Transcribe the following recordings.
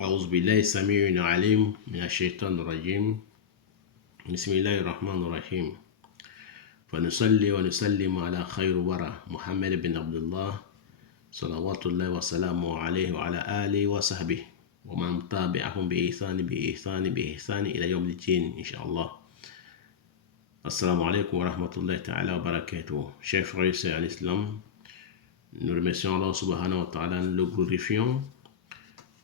أعوذ بالله السميع العليم من الشيطان الرجيم. بسم الله الرحمن الرحيم. فنصلي ونسلم على خير ورى محمد بن عبد الله صلوات الله وسلامه عليه وعلى آله وصحبه ومن تابعهم بإحسان إلى يوم الدين إن شاء الله. Assalamu alaikum wa rahmatullahi ta'ala wa barakatuh. Chers frères et sœurs en islam, nous remercions Allah subhanahu wa ta'ala, nous le glorifions.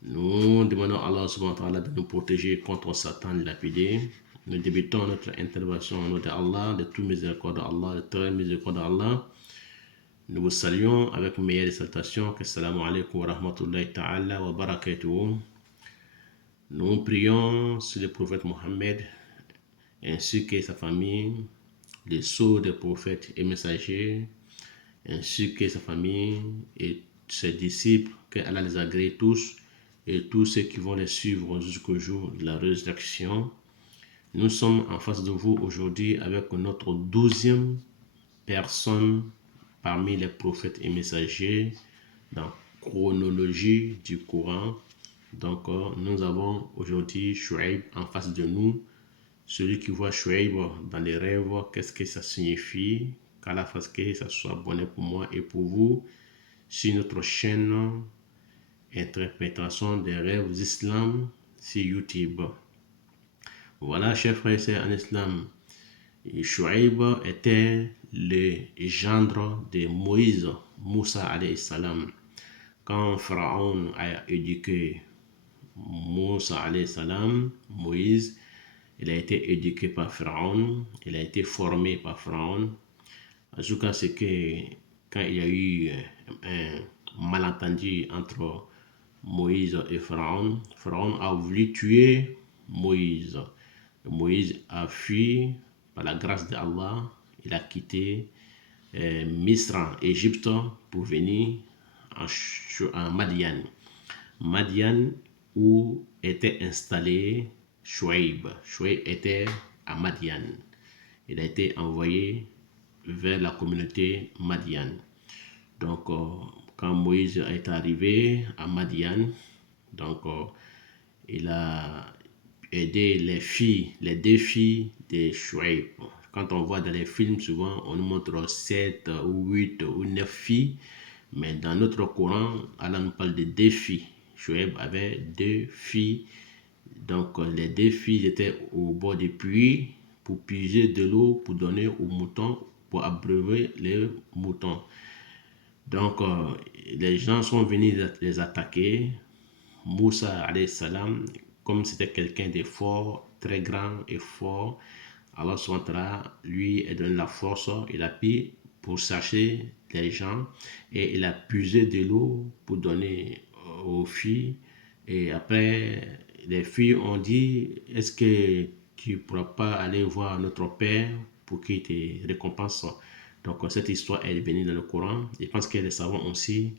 Nous demandons à Allah subhanahu wa ta'ala de nous protéger contre Satan lapidé. Nous débutons notre intervention au nom d'Allah, de tout miséricorde d'Allah, de très miséricorde d'Allah. Nous vous saluons avec meilleure salutation. Assalamu alaikum wa rahmatullahi ta'ala wa barakatuh. Nous prions sur le prophète Mohammed ainsi que sa famille, les sceaux des prophètes et messagers, ainsi que sa famille et ses disciples, que Allah les agrée tous et tous ceux qui vont les suivre jusqu'au jour de la résurrection. Nous sommes en face de vous aujourd'hui avec notre 12e personne parmi les prophètes et messagers dans chronologie du Coran. Donc nous avons aujourd'hui Shuaib en face de nous. Celui qui voit Shuaib dans les rêves, qu'est-ce que ça signifie? Qu'Allah fasse que ça soit bon pour moi et pour vous sur notre chaîne Interprétation des rêves islam sur YouTube. Voilà, chers frères et sœurs en islam, Shuaib était le gendre de Moïse, Moussa alayhi salam. Quand Pharaon a éduqué Moussa alayhi salam, Moïse, il a été éduqué par Pharaon, il a été formé par Pharaon. En tout cas, c'est que quand il y a eu un malentendu entre Moïse et Pharaon, Pharaon a voulu tuer Moïse. Moïse a fui par la grâce d'Allah, il a quitté Misra, Égypte, pour venir en Madian. Madian où était installé Shuaib. Shuaib était à Madian. Il a été envoyé vers la communauté Madian. Donc, quand Moïse est arrivé à Madian, donc, il a aidé les deux filles de Shuaib. Quand on voit dans les films, souvent, on nous montre 7 ou 8 ou 9 filles. Mais dans notre Coran, Allah nous parle de 2 filles. Shuaib avait 2 filles. Donc, les 2 filles étaient au bord du puits pour puiser de l'eau, pour donner aux moutons, pour abreuver les moutons. Donc, les gens sont venus les attaquer. Moussa, alayhi salam, comme c'était quelqu'un de fort, très grand et fort, Allah subhanahu wa ta'ala lui a donné la force, il a pu pourchasser les gens et il a puisé de l'eau pour donner aux filles. Et après, les filles ont dit, est-ce que tu ne pourras pas aller voir notre père pour qu'il te récompense? Donc cette histoire est venue dans le Coran. Je pense que les savants aussi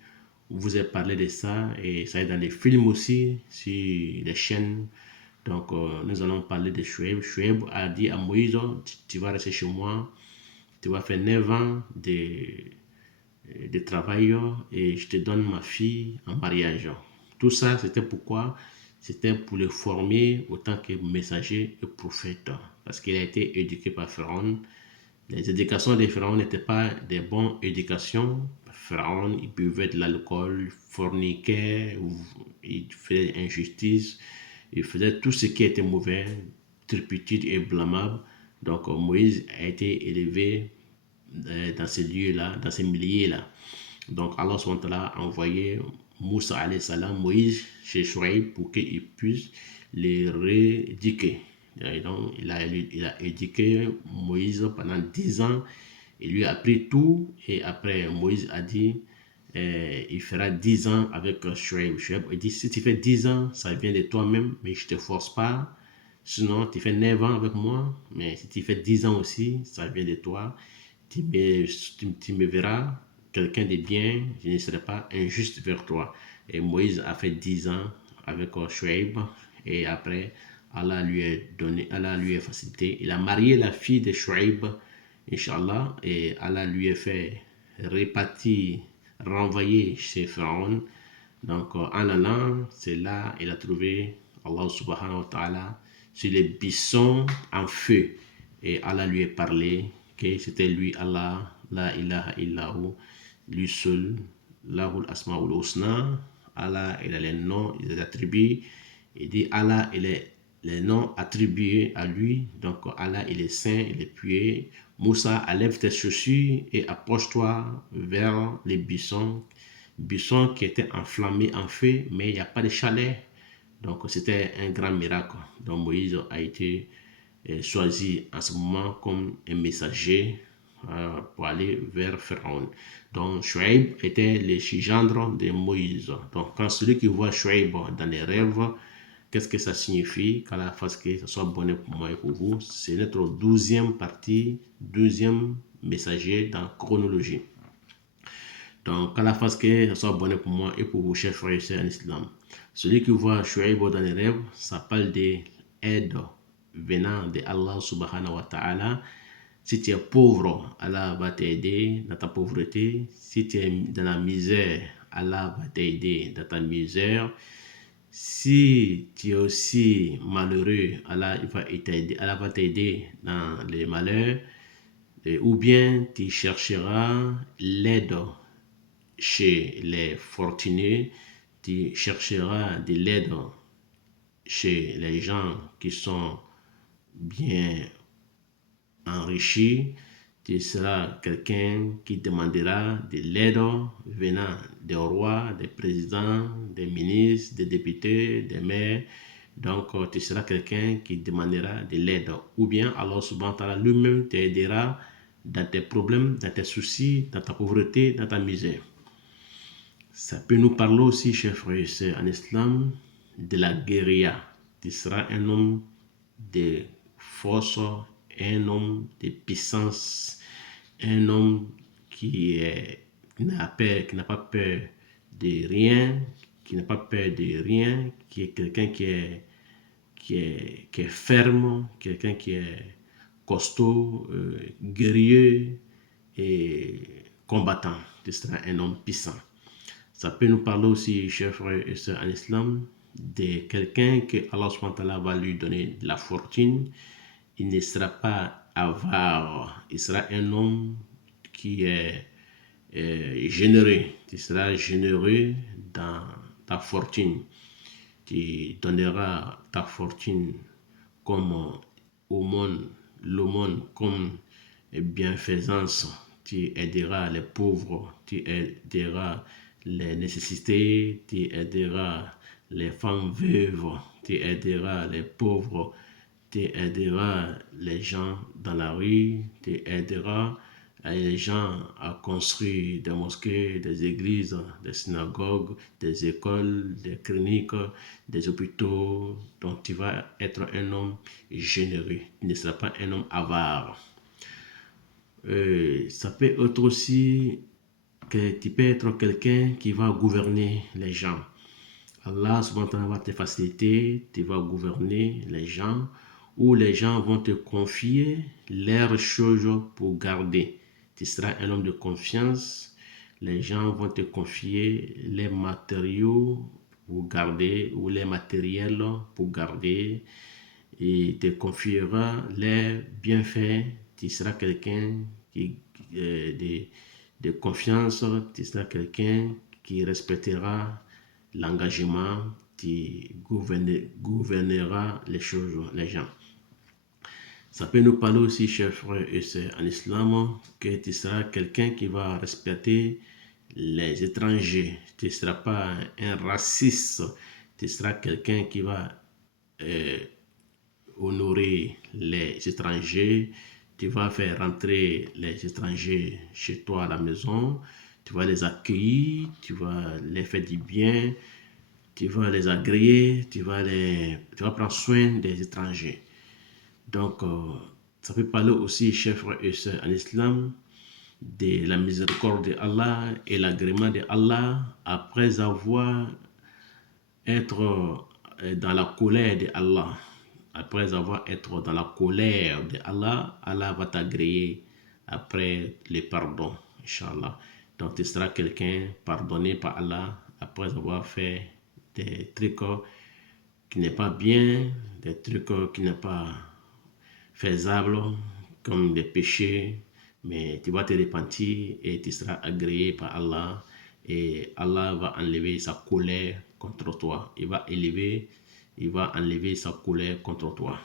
vous avez parlé de ça et ça est dans les films aussi, sur les chaînes. Donc nous allons parler de Shuaib. Shuaib a dit à Moïse, tu vas rester chez moi, tu vas faire 9 ans de travail et je te donne ma fille en mariage. Tout ça, c'était pourquoi? C'était pour le former autant que messager et prophète. Parce qu'il a été éduqué par Pharaon. Les éducations de Pharaon n'étaient pas des bonnes éducations. Pharaon, il buvait de l'alcool, forniquait, il faisait injustice, il faisait tout ce qui était mauvais, turpitude et blâmable. Donc Moïse a été élevé dans ces lieux-là, dans ces milieux-là. Donc Allah subhanahu wa ta'ala a envoyé Moussa alayhi salam, Moïse chez Shuaib pour qu'il puisse les rééduquer. Et donc il a éduqué Moïse pendant 10 ans. Il lui a appris tout et après Moïse a dit il fera 10 ans avec Shuaib. Shuaib a dit si tu fais 10 ans, ça vient de toi-même, mais je ne te force pas. Sinon, tu fais 9 ans avec moi, mais si tu fais 10 ans aussi, ça vient de toi. Tu me verras quelqu'un de bien, je ne serai pas injuste vers toi. Et Moïse a fait 10 ans avec Shuaib et après Allah lui a facilité. Il a marié la fille de Shuaib, Inch'Allah, et Allah lui a fait renvoyer chez Pharaon Donc, en allant, c'est là, il a trouvé Allah subhanahu wa ta'ala sur les buissons en feu. Et Allah lui a parlé que c'était lui, Allah, la ilaha illahu, lui seul, lahul asma'ul husna. Allah, il a les noms, il a les attributs. Il dit Allah, il est les noms attribués à lui. Donc, Allah, il est saint, il est pieux. Moussa, enlève tes chaussures et approche-toi vers les buissons qui étaient enflammés en feu, mais il n'y a pas de chalet. Donc, c'était un grand miracle. Donc, Moïse a été choisi en ce moment comme un messager pour aller vers Pharaon. Donc, Shuaib était le gendre de Moïse. Donc, quand celui qui voit Shuaib dans les rêves, qu'est-ce que ça signifie? Qu'Allah fasse que ce soit bon pour moi et pour vous. C'est notre 12e partie, 12e messager dans la chronologie. Donc, qu'Allah fasse que ce soit bon pour moi et pour vous, chers frères et sœurs en islam. Celui qui voit Shuaib dans les rêves, ça parle d'aide venant de Allah subhanahu wa ta'ala. Si tu es pauvre, Allah va t'aider dans ta pauvreté. Si tu es dans la misère, Allah va t'aider dans ta misère. Si tu es aussi malheureux, Allah va t'aider dans les malheurs. Ou bien tu chercheras l'aide chez les fortunés, tu chercheras de l'aide chez les gens qui sont bien enrichis. Tu seras quelqu'un qui demandera de l'aide venant des rois, des présidents, des ministres, des députés, des maires. Donc, tu seras quelqu'un qui demandera de l'aide. Ou bien Allah subhanahu wa ta'ala lui-même t'aidera dans tes problèmes, dans tes soucis, dans ta pauvreté, dans ta misère. Ça peut nous parler aussi, chers frères et sœurs, en islam, de la guérilla. Tu seras un homme de force, un homme de puissance, un homme qui n'a pas peur de rien, qui n'a pas peur de rien, qui est quelqu'un qui est ferme, quelqu'un qui est costaud, guerrier et combattant. Tu seras un homme puissant. Ça peut nous parler aussi, chers frères et sœurs en islam, de quelqu'un que Allah subhanahu wa ta'ala va lui donner de la fortune. Il ne sera pas avare. Il sera un homme qui est généreux. Tu seras généreux dans ta fortune. Tu donneras ta fortune comme l'aumône comme bienfaisance. Tu aideras les pauvres, tu aideras les nécessités, tu aideras les femmes veuves, tu aideras les pauvres, tu aideras les gens dans la rue, tu aideras les gens à construire des mosquées, des églises, des synagogues, des écoles, des cliniques, des hôpitaux. Donc tu vas être un homme généreux, tu ne seras pas un homme avare. Ça peut être aussi que tu peux être quelqu'un qui va gouverner les gens. Allah subhanahu wa ta'ala va te faciliter, tu vas gouverner les gens, ou les gens vont te confier leurs choses pour garder. Tu seras un homme de confiance, les gens vont te confier les matériaux pour garder, ou les matériels pour garder, et te confiera les bienfaits. Tu seras quelqu'un de confiance, tu seras quelqu'un qui respectera l'engagement, tu gouverneras les choses, les gens. Ça peut nous parler aussi, chers frères et sœurs, en islam, que tu seras quelqu'un qui va respecter les étrangers. Tu ne seras pas un raciste. Tu seras quelqu'un qui va honorer les étrangers. Tu vas faire rentrer les étrangers chez toi à la maison. Tu vas les accueillir. Tu vas les faire du bien. Tu vas les agréer. Tu vas prendre soin des étrangers. Donc, ça peut parler aussi, chers frères et sœurs, en islam, de la miséricorde d'Allah et l'agrément d'Allah après avoir être dans la colère d'Allah. Après été dans la colère d'Allah, Allah va t'agréer après le pardon, Inch'Allah. Donc, tu seras quelqu'un pardonné par Allah après avoir fait des trucs qui n'est pas bien, des trucs qui n'est pas faisable, comme des péchés, mais tu vas te repentir et tu seras agréé par Allah et Allah va enlever sa colère contre toi. Il va enlever sa colère contre toi.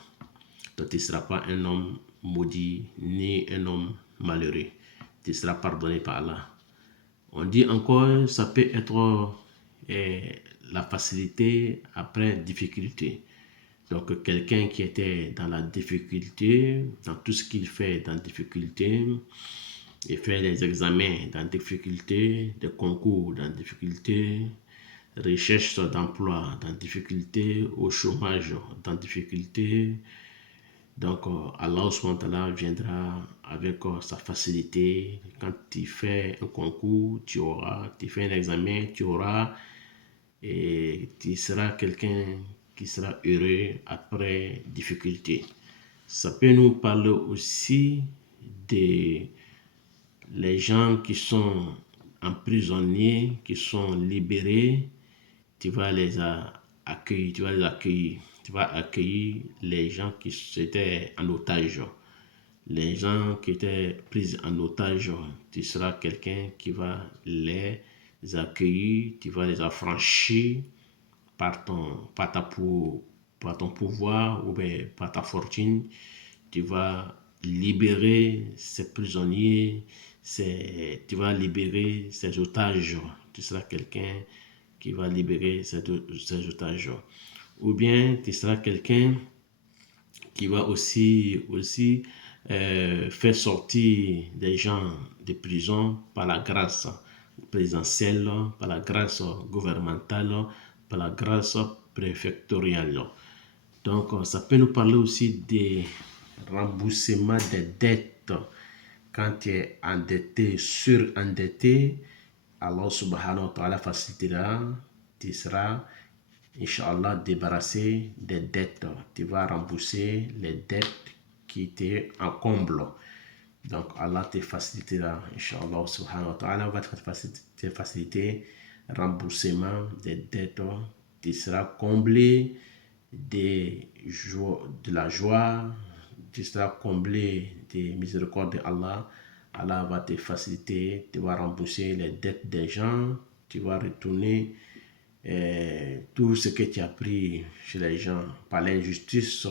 Donc tu ne seras pas un homme maudit ni un homme malheureux. Tu seras pardonné par Allah. On dit encore, ça peut être la facilité après difficulté. Donc, quelqu'un qui était dans la difficulté, dans tout ce qu'il fait dans la difficulté, il fait des examens dans la difficulté, des concours dans la difficulté, recherche d'emploi dans la difficulté, au chômage dans la difficulté. Donc, Allah SWT viendra avec sa facilité. Quand tu fais un concours, tu fais un examen, tu auras, et tu seras quelqu'un qui sera heureux après difficulté. Ça peut nous parler aussi des les gens qui sont emprisonnés, qui sont libérés. Tu vas les accueillir, tu vas accueillir les gens qui étaient en otage. Les gens qui étaient pris en otage, tu seras quelqu'un qui va les accueillir, tu vas les affranchir par ton pouvoir ou bien par ta fortune. Tu vas libérer ces prisonniers, tu vas libérer ces otages. Tu seras quelqu'un qui va libérer ces otages. Ou bien tu seras quelqu'un qui va aussi faire sortir des gens de prison par la grâce présidentielle, par la grâce gouvernementale, par la grâce préfectoriale. Donc, ça peut nous parler aussi des remboursements des dettes. Quand tu es endetté, surendetté, Allah subhanahu wa ta'ala facilitera, tu seras, Inch'Allah, débarrassé des dettes. Tu vas rembourser les dettes qui étaient en comble. Donc, Allah te facilitera, Inch'Allah subhanahu wa ta'ala, va te faciliter remboursement des dettes. Tu seras comblé de la joie, tu seras comblé des miséricordes d'Allah. Allah va te faciliter, tu vas rembourser les dettes des gens, tu vas retourner tout ce que tu as pris chez les gens par l'injustice.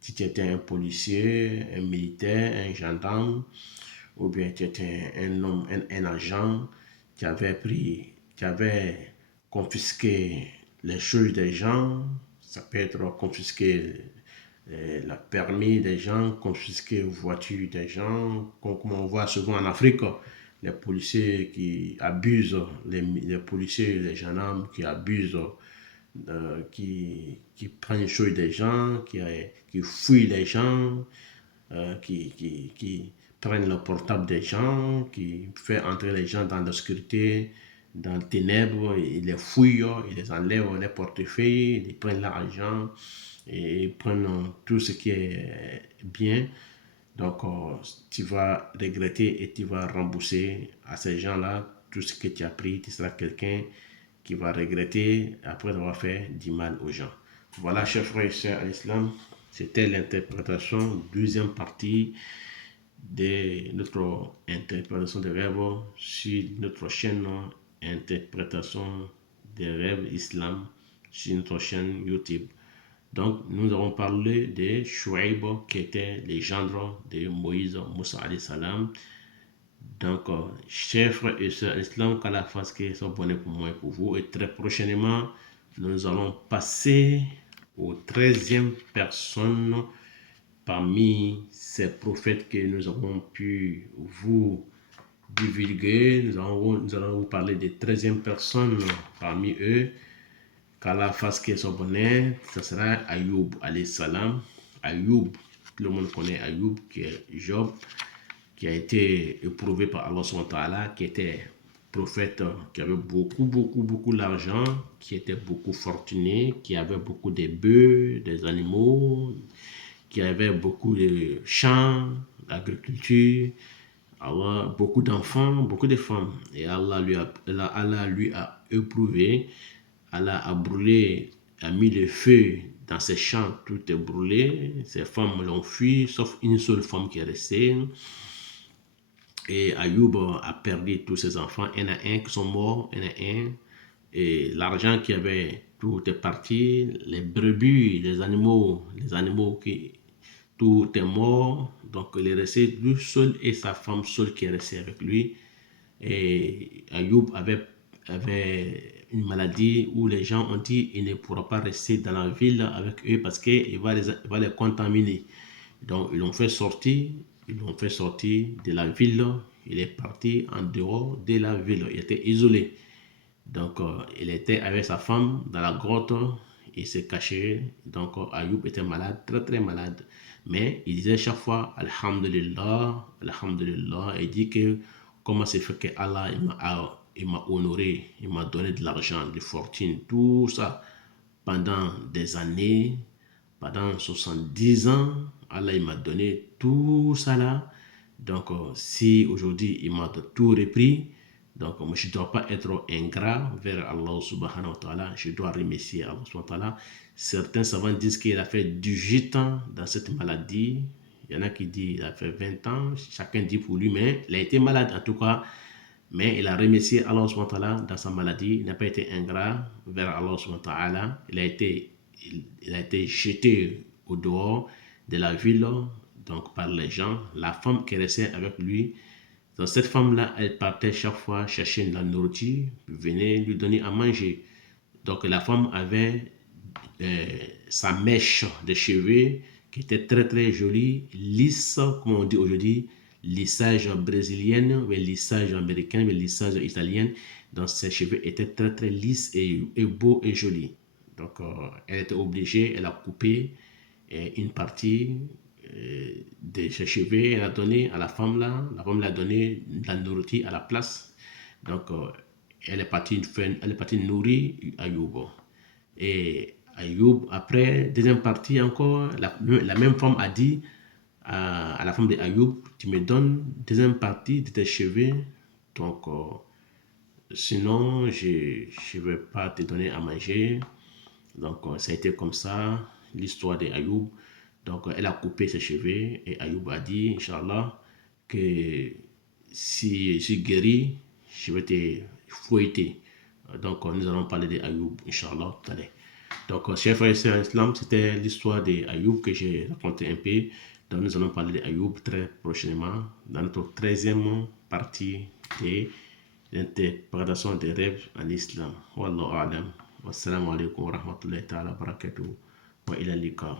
Si tu étais un policier, un militaire, un gendarme, ou bien tu étais un homme, un agent, tu avais confisqué les choses des gens. Ça peut être confisquer la permis des gens, confisquer la voiture des gens, comme on voit souvent en Afrique, les policiers qui abusent, les policiers, les gendarmes qui abusent, qui prennent les choses des gens, qui fouillent les gens, qui prennent le portable des gens, qui fait entrer les gens dans l'obscurité, dans le ténèbre, ils les fouillent, ils les enlèvent les portefeuilles, ils prennent l'argent et ils prennent tout ce qui est bien. Donc, tu vas regretter et tu vas rembourser à ces gens-là tout ce que tu as pris. Tu seras quelqu'un qui va regretter après avoir fait du mal aux gens. Voilà, chers frères et sœurs à l'islam, c'était l'interprétation, deuxième partie de notre interprétation des rêves sur notre chaîne interprétation des rêves islam sur notre chaîne YouTube. Donc, nous avons parlé de Shuaib qui était le gendre de Moïse, Moussa alayhi salam. Donc, chers frères et sœurs, l'islam, qu'Allah fasse que soit bonnet pour moi et pour vous. Et très prochainement, nous allons passer aux 13e personne parmi ces prophètes que nous avons pu vous divulguer. Nous allons vous parler des 13e personnes parmi eux. Qu'Allah fasse qu'il soit bonnet, ce sera Ayoub alayhi salam. Ayoub, tout le monde connaît Ayoub, qui est Job, qui a été éprouvé par Allah SWT, qui était prophète, qui avait beaucoup d'argent, qui était beaucoup fortuné, qui avait beaucoup de bœufs, des animaux, qui avait beaucoup de champs, d'agriculture, beaucoup d'enfants, beaucoup de femmes. Et Allah lui a éprouvé. Allah a brûlé, a mis le feu dans ses champs, tout est brûlé. Ces femmes l'ont fui, sauf une seule femme qui est restée. Et Ayoub a perdu tous ses enfants. Il y en a un qui sont morts, il y en a un. Et l'argent qu'il y avait, tout est parti. Les brebis, les animaux qui, tout est mort. Donc il est resté lui seul et sa femme seule qui est restée avec lui. Et Ayoub avait une maladie où les gens ont dit il ne pourra pas rester dans la ville avec eux parce qu'il va les contaminer. Donc ils l'ont fait sortir de la ville. Il est parti en dehors de la ville. Il était isolé. Donc il était avec sa femme dans la grotte. Il s'est caché. Donc Ayoub était malade, très très malade. Mais il disait chaque fois Alhamdulillah, Alhamdulillah. Il dit que comment c'est fait que Allah il m'a honoré, il m'a donné de l'argent, de fortune, tout ça pendant des années, pendant 70 ans. Allah il m'a donné tout ça là. Donc si aujourd'hui il m'a tout repris, donc moi je ne dois pas être ingrat vers Allah subhanahu wa ta'ala, je dois remercier Allah subhanahu wa ta'ala. Certains savants disent qu'il a fait 18 ans dans cette maladie. Il y en a qui disent qu'il a fait 20 ans, chacun dit pour lui, mais il a été malade en tout cas. Mais il a remercié Allah subhanahu wa ta'ala dans sa maladie. Il n'a pas été ingrat vers Allah subhanahu wa ta'ala. Il a été jeté au dehors de la ville, donc par les gens. La femme qui restait avec lui, donc cette femme-là, elle partait chaque fois chercher de la nourriture, venait lui donner à manger. Donc la femme avait sa mèche de cheveux qui était très très jolie, lisse, comme on dit aujourd'hui, lissage brésilien, mais lissage américain, mais lissage italien. Donc ses cheveux étaient très très lisses et beaux et jolis. Donc elle était obligée, elle a coupé une partie de ses cheveux, elle a donné à la femme là, la femme l'a donné de la nourriture à la place. Donc elle est partie nourrir Ayoub. Et Ayoub, après, deuxième partie encore, la même femme a dit à la femme de Ayoub, tu me donnes deuxième partie de tes cheveux, donc sinon je ne vais pas te donner à manger. Donc ça a été comme ça, l'histoire de Ayoub. Donc elle a coupé ses cheveux et Ayoub a dit, Inch'Allah, que si je suis guéri, je vais te fouetter. Donc nous allons parler de Ayoub, Inch'Allah, tout à l'heure. Donc, chers frères et sœurs en islam, c'était l'histoire d'Ayoub que j'ai raconté un peu. Donc, nous allons parler d'Ayoub très prochainement dans notre 13e partie de l'interprétation des rêves en islam. Wallahu a'lam. Wassalamu alaikum wa rahmatullahi ta'ala wa barakatuh. Wa ila liqa.